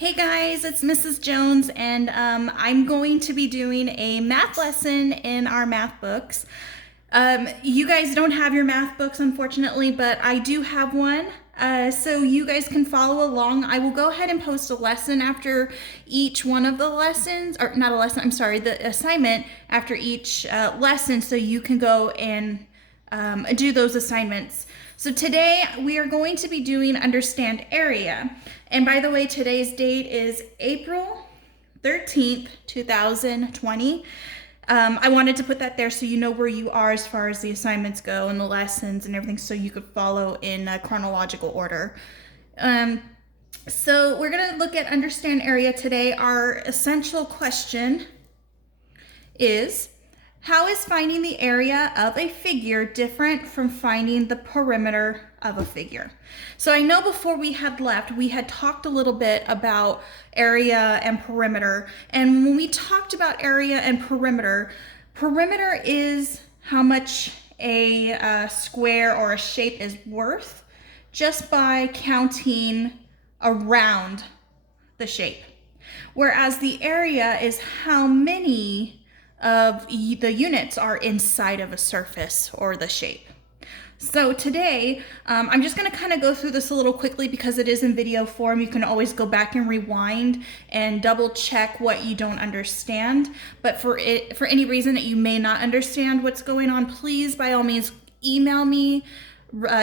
Hey guys, it's Mrs. Jones, and I'm going to be doing a math lesson in our math books. You guys don't have your math books, unfortunately, but I do have one, so you guys can follow along. I will go ahead and post a lesson after each one of the lessons, or not a lesson, I'm sorry, the assignment after each lesson, so you can go and do those assignments. So today we are going to be doing understand area. And by the way, today's date is April 13th, 2020. I wanted to put that there so you know where you are as far as the assignments go and the lessons and everything, so you could follow in chronological order. So we're going to look at understand area today. Our essential question is, how is finding the area of a figure different from finding the perimeter of a figure? So I know before we had left, we had talked a little bit about area and perimeter. And when we talked about area and perimeter, perimeter is how much a square or a shape is worth just by counting around the shape. Whereas the area is how many of the units are inside of a surface or the shape. So today, I'm just gonna kind of go through this a little quickly because it is in video form. You can always go back and rewind and double check what you don't understand. But for any reason that you may not understand what's going on, please, by all means, email me,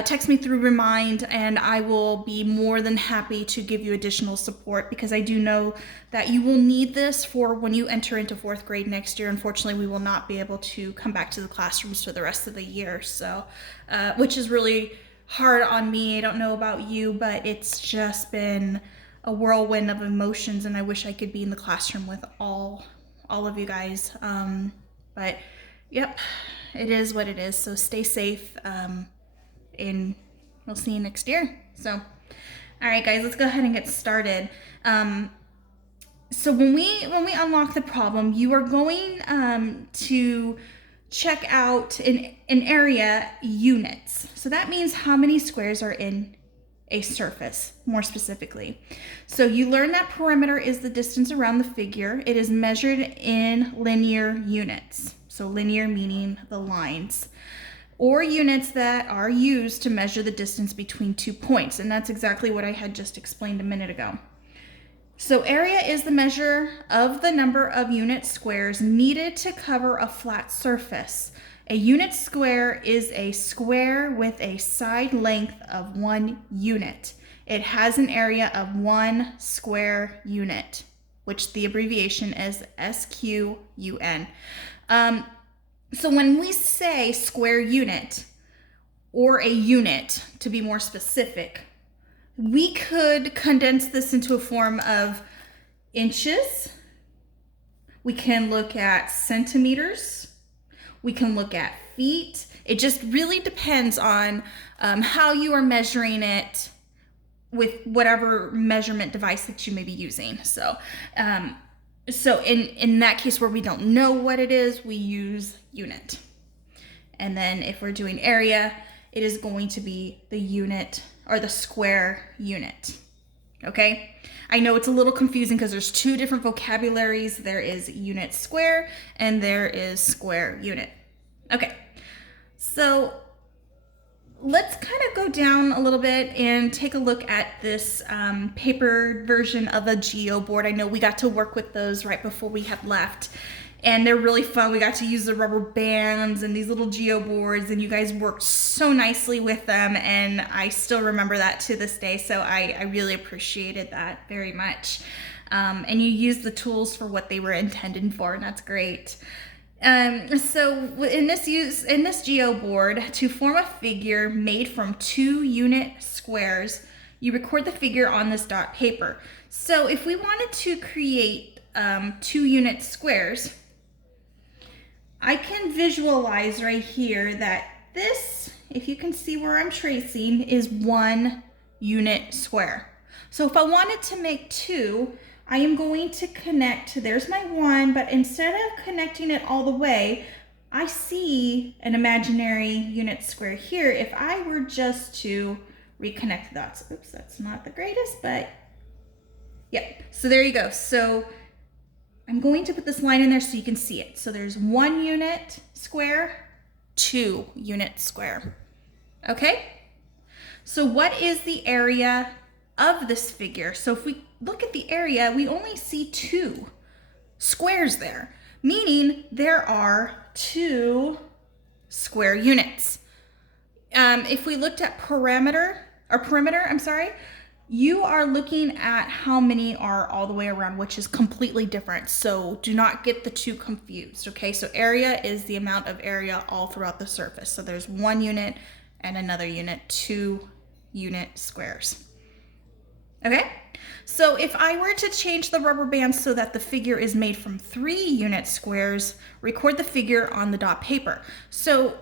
text me through Remind, and I will be more than happy to give you additional support, because I do know that you will need this for when you enter into 4th grade next year. Unfortunately, we will not be able to come back to the classrooms for the rest of the year, so which is really hard on me. I don't know about you, but it's just been a whirlwind of emotions, and I wish I could be in the classroom with all of you guys. But yep, it is what it is. So stay safe. And we'll see you next year. So, all right, guys, let's go ahead and get started. So when we unlock the problem, you are going to check out an area units. So that means how many squares are in a surface, more specifically. So you learn that perimeter is the distance around the figure. It is measured in linear units. So linear meaning the lines, or units that are used to measure the distance between 2 points. And that's exactly what I had just explained a minute ago. So area is the measure of the number of unit squares needed to cover a flat surface. A unit square is a square with a side length of 1 unit. It has an area of 1 square unit, which the abbreviation is SQUN. So when we say square unit, or a unit to be more specific, we could condense this into a form of inches. We can look at centimeters. We can look at feet. It just really depends on how you are measuring it with whatever measurement device that you may be using. So in that case where we don't know what it is, we use unit. And then if we're doing area, it is going to be the unit or the square unit. Okay? I know it's a little confusing because there's 2 different vocabularies. There is unit square and there is square unit. Okay. So let's kind of go down a little bit and take a look at this paper version of a GeoBoard. I know we got to work with those right before we had left, and they're really fun. We got to use the rubber bands and these little GeoBoards, and you guys worked so nicely with them, and I still remember that to this day, so I really appreciated that very much. And you used the tools for what they were intended for, and that's great. So in this GeoBoard, to form a figure made from 2 unit squares, you record the figure on this dot paper. So if we wanted to create 2 unit squares, I can visualize right here that this, if you can see where I'm tracing, is 1 unit square. So if I wanted to make 2, I am going to connect, there's my 1, but instead of connecting it all the way, I see an imaginary unit square here. If I were just to reconnect the dots, oops, that's not the greatest, but Yeah, so there you go. So I'm going to put this line in there so you can see it. So there's 1 unit square, 2 unit square. Okay? So what is the area of this figure? So if we look at the area, we only see 2 squares there, meaning there are 2 square units. If we looked at perimeter, you are looking at how many are all the way around, which is completely different. So do not get the two confused, okay? So area is the amount of area all throughout the surface. So there's 1 unit and another unit, 2 unit squares. Okay? So if I were to change the rubber band so that the figure is made from 3 unit squares, record the figure on the dot paper. So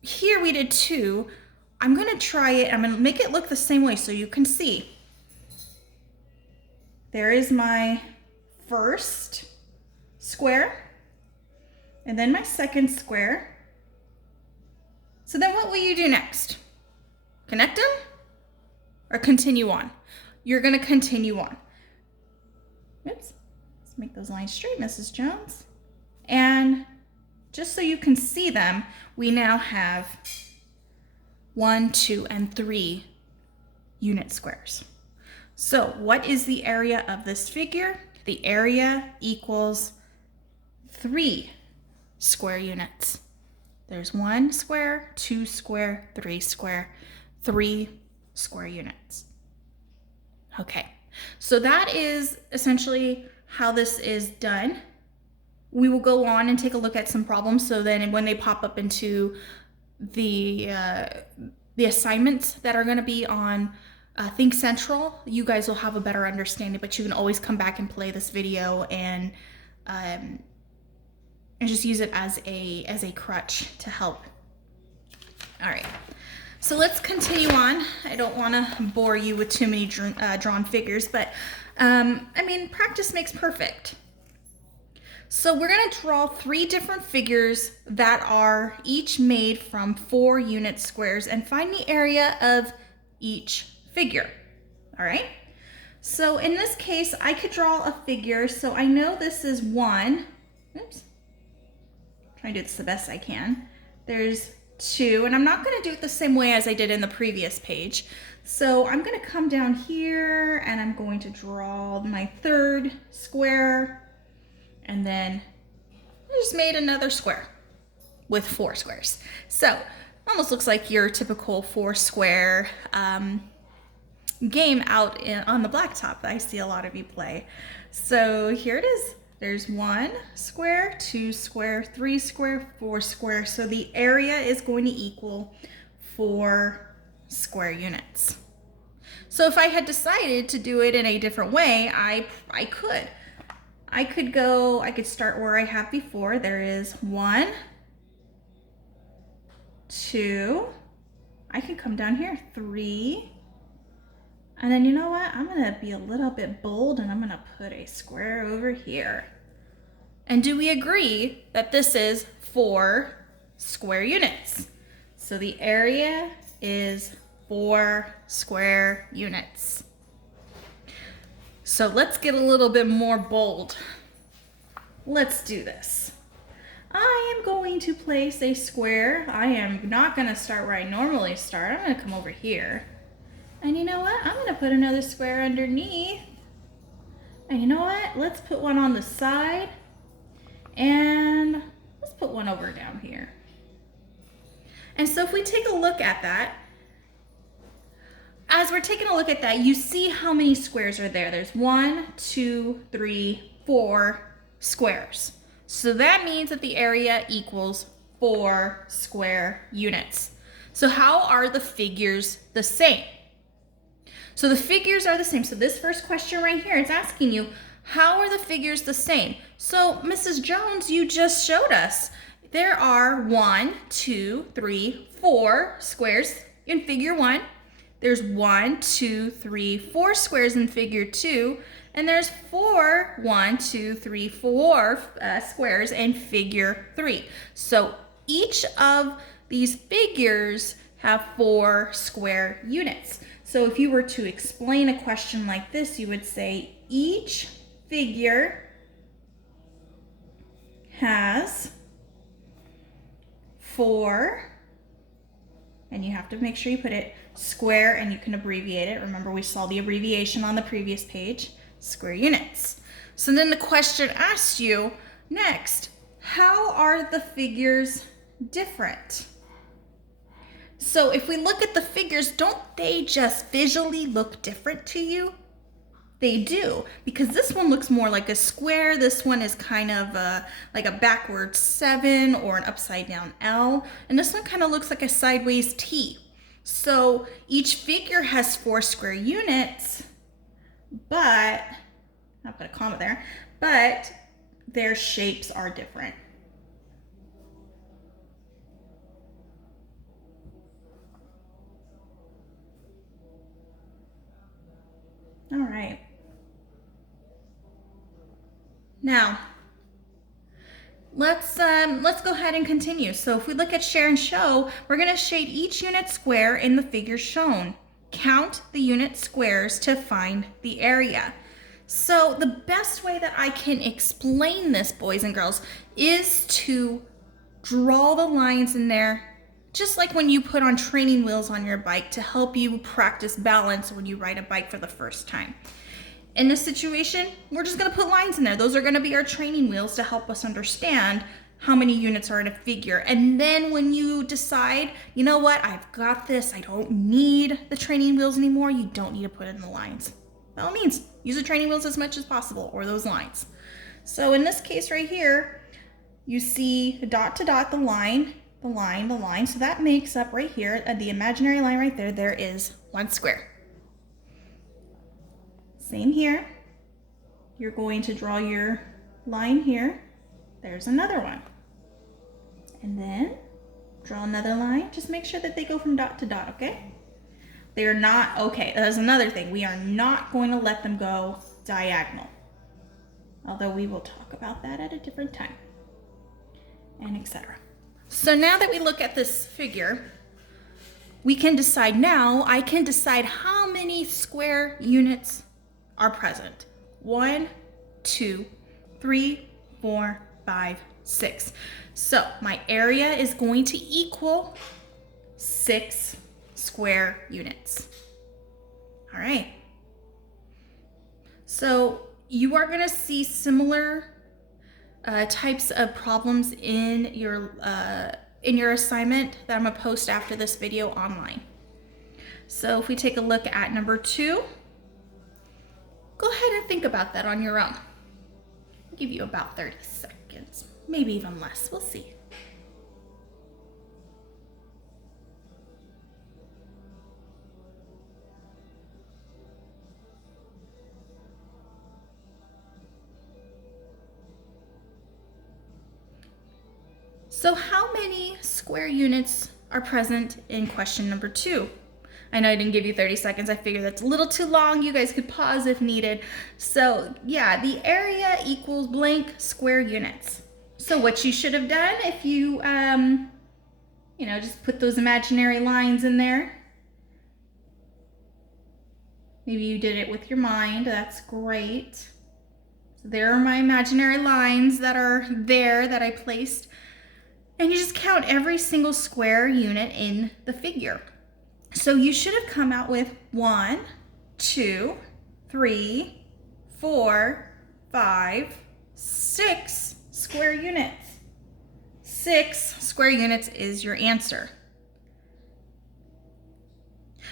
here we did 2. I'm gonna try it, I'm gonna make it look the same way so you can see. There is my first square, and then my second square. So then what will you do next? Connect them or continue on? You're gonna continue on. Oops, let's make those lines straight, Mrs. Jones. And just so you can see them, we now have 1, 2, and 3 unit squares. So what is the area of this figure? The area equals 3 square units. There's 1 square, 2 square, 3 square, 3 square units. Okay, so that is essentially how this is done. We will go on and take a look at some problems, so then when they pop up into the assignments that are going to be on Think Central, you guys will have a better understanding, but you can always come back and play this video and just use it as a crutch to help. All right, so let's continue on. I don't want to bore you with too many drawn figures, but I mean, practice makes perfect. So we're going to draw 3 different figures that are each made from 4 unit squares and find the area of each figure. All right. So in this case, I could draw a figure. So I know this is 1. Oops. Trying to do this the best I can. There's 2, and I'm not going to do it the same way as I did in the previous page. So I'm going to come down here and I'm going to draw my 3rd square, and then I just made another square with 4 squares. So almost looks like your typical 4 square game out on the blacktop that I see a lot of you play. So here it is. There's 1 square, 2 square, 3 square, 4 square. So the area is going to equal 4 square units. So if I had decided to do it in a different way, I could. I could start where I have before. There is 1, 2, I can come down here, 3, and then you know what? I'm gonna be a little bit bold and I'm gonna put a square over here. And do we agree that this is 4 square units? So the area is 4 square units. So let's get a little bit more bold. Let's do this. I am going to place a square. I am not gonna start where I normally start. I'm gonna come over here. And you know what? I'm gonna put another square underneath. And you know what? Let's put one on the side. And let's put one over down here. And so if we take a look at that, as we're taking a look at that, you see how many squares are there. There's 1, 2, 3, 4 squares. So that means that the area equals 4 square units. So how are the figures the same? So the figures are the same. So this first question right here, it's asking you, how are the figures the same? So Mrs. Jones, you just showed us. There are 1, 2, 3, 4 squares in figure 1. There's 1, 2, 3, 4 squares in figure 2. And there's 4, 1, 2, 3, 4 squares in figure 3. So each of these figures have 4 square units. So if you were to explain a question like this, you would say each figure has 4, and you have to make sure you put it square, and you can abbreviate it. Remember, we saw the abbreviation on the previous page, square units. So then the question asks you next, how are the figures different? So if we look at the figures, don't they just visually look different to you? They do, because this one looks more like a square. This one is kind of like a backwards 7 or an upside down L. And this one kind of looks like a sideways T. So each figure has 4 square units, but, I'll put a comma there, but their shapes are different. All right. Now, let's go ahead and continue. So if we look at share and show, we're going to shade each unit square in the figure shown. Count the unit squares to find the area. So the best way that I can explain this, boys and girls, is to draw the lines in there, just like when you put on training wheels on your bike to help you practice balance when you ride a bike for the first time. In this situation, we're just going to put lines in there. Those are going to be our training wheels to help us understand how many units are in a figure. And then when you decide, you know what, I've got this, I don't need the training wheels anymore, you don't need to put in the lines. By all means, use the training wheels as much as possible, or those lines. So in this case right here, you see dot to dot, the line, the line, the line. So that makes up right here, the imaginary line right there, there is 1 square. Same here. You're going to draw your line here. There's another one. And then draw another line. Just make sure that they go from dot to dot, okay? They are not, okay, that's another thing. We are not going to let them go diagonal. Although we will talk about that at a different time. And etc. So now that we look at this figure, we can decide now, I can decide how many square units are present. 1, 2, 3, 4, 5, 6. So my area is going to equal 6 square units. All right. So you are going to see similar types of problems in your assignment that I'm going to post after this video online. So if we take a look at number 2, go ahead and think about that on your own. I'll give you about 30 seconds, maybe even less. We'll see. So how many square units are present in question number 2? I know I didn't give you 30 seconds. I figured that's a little too long. You guys could pause if needed. So yeah, the area equals blank square units. So what you should have done if you, just put those imaginary lines in there. Maybe you did it with your mind. That's great. So there are my imaginary lines that are there that I placed. And you just count every single square unit in the figure. So you should have come out with 1, 2, 3, 4, 5, 6 square units. 6 square units is your answer.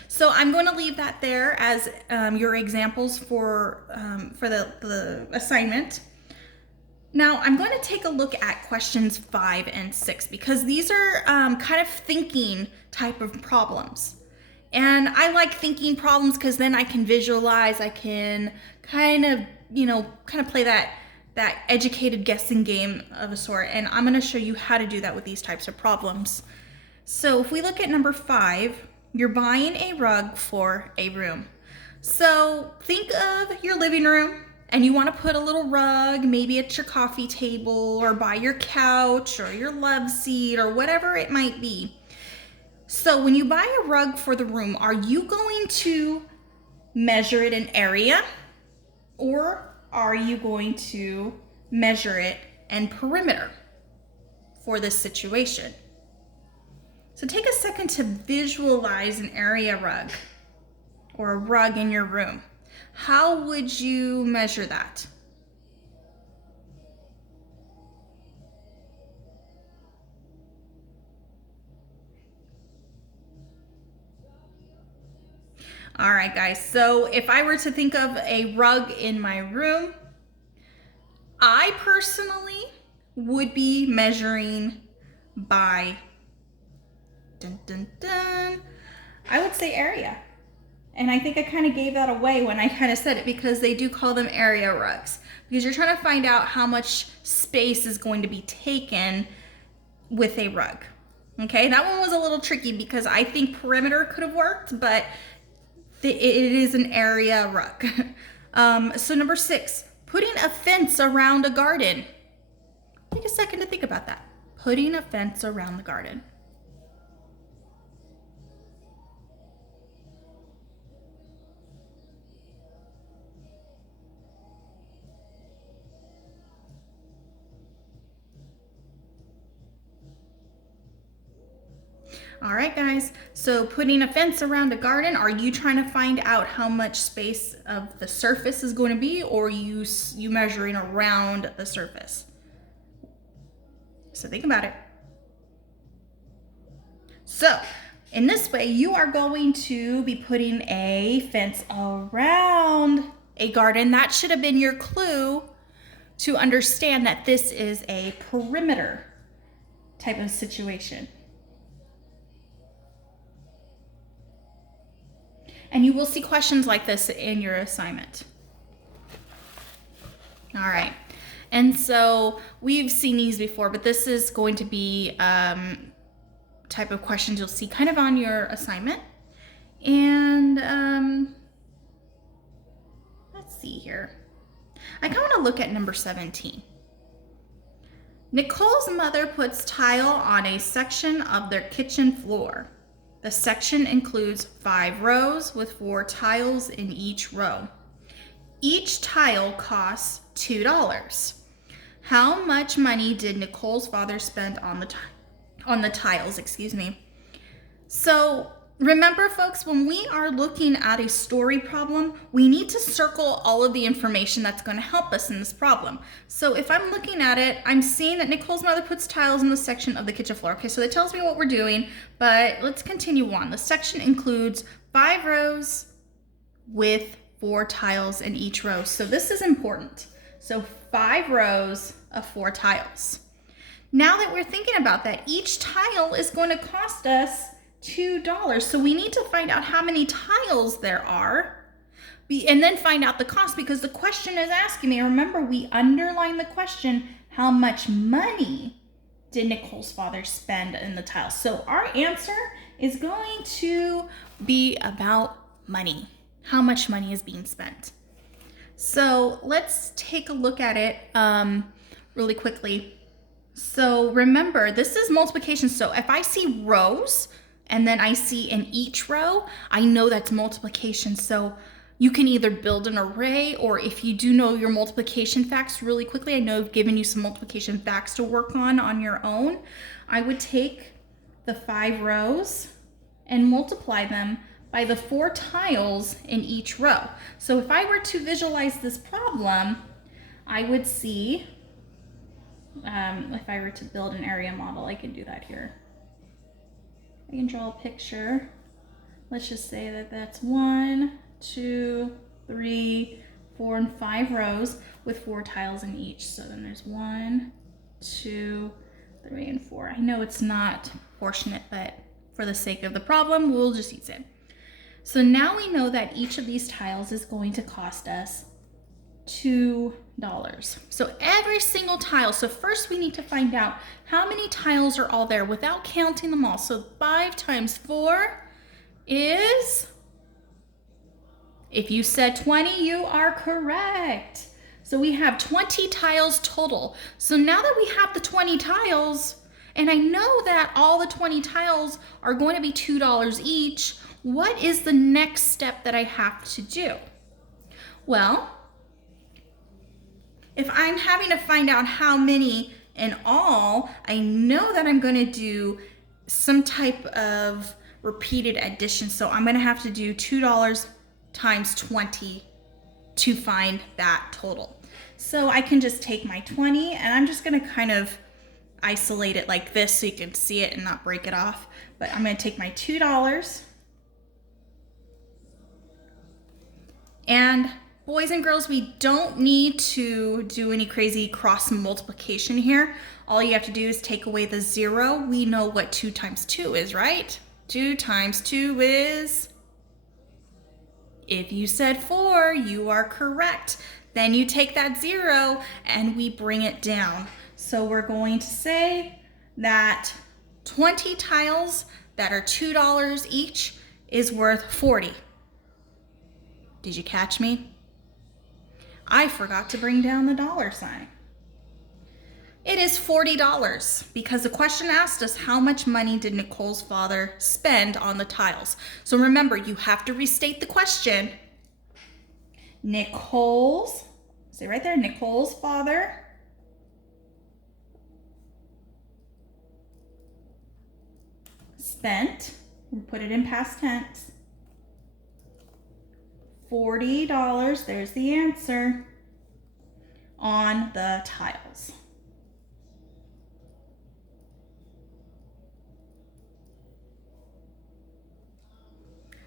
So I'm going to leave that there as your examples for the assignment. Now I'm going to take a look at questions 5 and 6 because these are kind of thinking type of problems. And I like thinking problems because then I can visualize, I can kind of play that educated guessing game of a sort. And I'm going to show you how to do that with these types of problems. So if we look at number 5, you're buying a rug for a room. So think of your living room and you want to put a little rug, maybe at your coffee table or by your couch or your love seat or whatever it might be. So when you buy a rug for the room, are you going to measure it in area? or are you going to measure it and perimeter for this situation? So take a second to visualize an area rug or a rug in your room. How would you measure that? All right, guys, so if I were to think of a rug in my room, I personally would be measuring by, I would say area. And I think I kind of gave that away when I kind of said it, because they do call them area rugs, because you're trying to find out how much space is going to be taken with a rug. Okay, that one was a little tricky because I think perimeter could have worked, but it is an area rug. So number 6, putting a fence around a garden. Take a second to think about that. Putting a fence around the garden. All right, guys, so putting a fence around a garden, are you trying to find out how much space of the surface is going to be, or you measuring around the surface? So think about it. So in this way, you are going to be putting a fence around a garden. That should have been your clue to understand that this is a perimeter type of situation. And you will see questions like this in your assignment. All right. And so we've seen these before, but this is going to be type of questions you'll see kind of on your assignment. And let's see here. I kind of want to look at number 17. Nicole's mother puts tile on a section of their kitchen floor. The section includes 5 rows with 4 tiles in each row. Each tile costs $2. How much money did Nicole's father spend on the tiles? So remember, folks, when we are looking at a story problem, we need to circle all of the information that's going to help us in this problem. So if I'm looking at it, I'm seeing that Nicole's mother puts tiles in the section of the kitchen floor. Okay, so that tells me what we're doing, but let's continue on. The section includes 5 rows with 4 tiles in each row. So this is important. So 5 rows of 4 tiles. Now that we're thinking about that, each tile is going to cost us $2. So we need to find out how many tiles there are and then find out the cost, because the question is asking me, remember we underlined the question, how much money did Nicole's father spend in the tiles? So our answer is going to be about money. How much money is being spent? So let's take a look at it really quickly. So remember, this is multiplication. So if I see rows, and then I see in each row, I know that's multiplication. So you can either build an array, or if you do know your multiplication facts really quickly, I know I've given you some multiplication facts to work on your own. I would take the 5 rows and multiply them by the 4 tiles in each row. So if I were to visualize this problem, I would see, if I were to build an area model, I could do that here. I can draw a picture. Let's just say that that's 1, 2, 3, 4, and 5 rows with 4 tiles in each. So then there's 1, 2, 3, and 4. I know it's not proportionate, but for the sake of the problem, we'll just use it. So now we know that each of these tiles is going to cost us $2. So every single tile. So first we need to find out how many tiles are all there without counting them all. So 5 times 4 is, if you said 20, you are correct. So we have 20 tiles total. So now that we have the 20 tiles, and I know that all the 20 tiles are going to be $2 each, what is the next step that I have to do? Well, If I'm having to find out how many in all, I know that I'm gonna do some type of repeated addition. So I'm gonna have to do $2 times 20 to find that total. So I can just take my 20 and I'm just gonna kind of isolate it like this so you can see it and not break it off. But I'm gonna take my $2, and boys and girls, we don't need to do any crazy cross multiplication here. All you have to do is take away the 0. We know what 2 times 2 is, right? 2 times 2 is, if you said 4, you are correct. Then you take that 0 and we bring it down. So we're going to say that 20 tiles that are $2 each is worth 40. Did you catch me? I forgot to bring down the dollar sign. It is $40 because the question asked us how much money did Nicole's father spend on the tiles. So remember, you have to restate the question. Nicole's, say right there, Nicole's father spent, we'll put it in past tense, $40, there's the answer, on the tiles.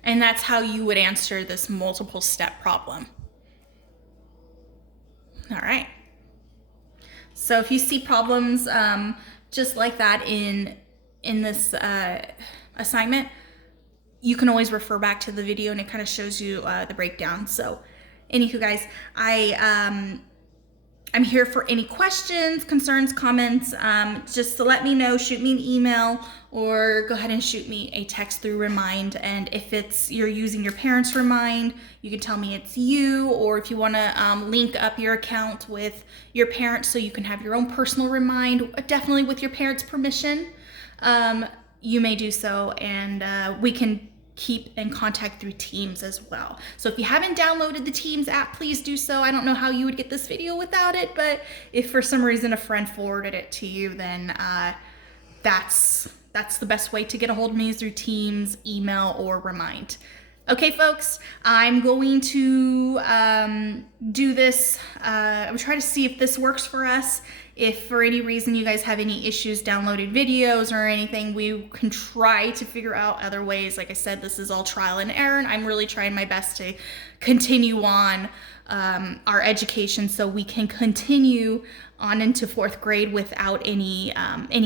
And that's how you would answer this multiple step problem. All right. So if you see problems just like that in this assignment, you can always refer back to the video and it kind of shows you the breakdown. So anywho guys, I'm here for any questions, concerns, comments. Just to let me know, shoot me an email or go ahead and shoot me a text through Remind. And if you're using your parents' Remind, you can tell me it's you, or if you want to link up your account with your parents so you can have your own personal Remind, definitely with your parents' permission, you may do so, and we can keep in contact through Teams as well. So if you haven't downloaded the Teams app, please do so. I don't know how you would get this video without it, but if for some reason a friend forwarded it to you, then that's the best way to get a hold of me, is through Teams, email, or Remind. Okay, folks, I'm going to do this. I'm trying to see if this works for us. If for any reason you guys have any issues downloading videos or anything, we can try to figure out other ways. Like I said, this is all trial and error, and I'm really trying my best to continue on our education so we can continue on into 4th grade without any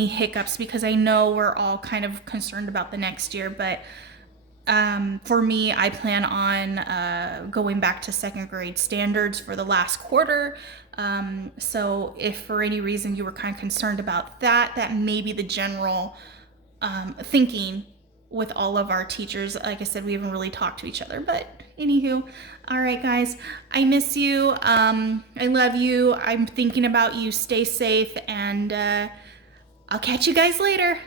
hiccups, because I know we're all kind of concerned about the next year, but for me, I plan on going back to 2nd grade standards for the last quarter. So if for any reason you were kind of concerned about that, that may be the general thinking with all of our teachers. Like I said, we haven't really talked to each other, but anywho, all right, guys, I miss you. I love you. I'm thinking about you. Stay safe, and I'll catch you guys later.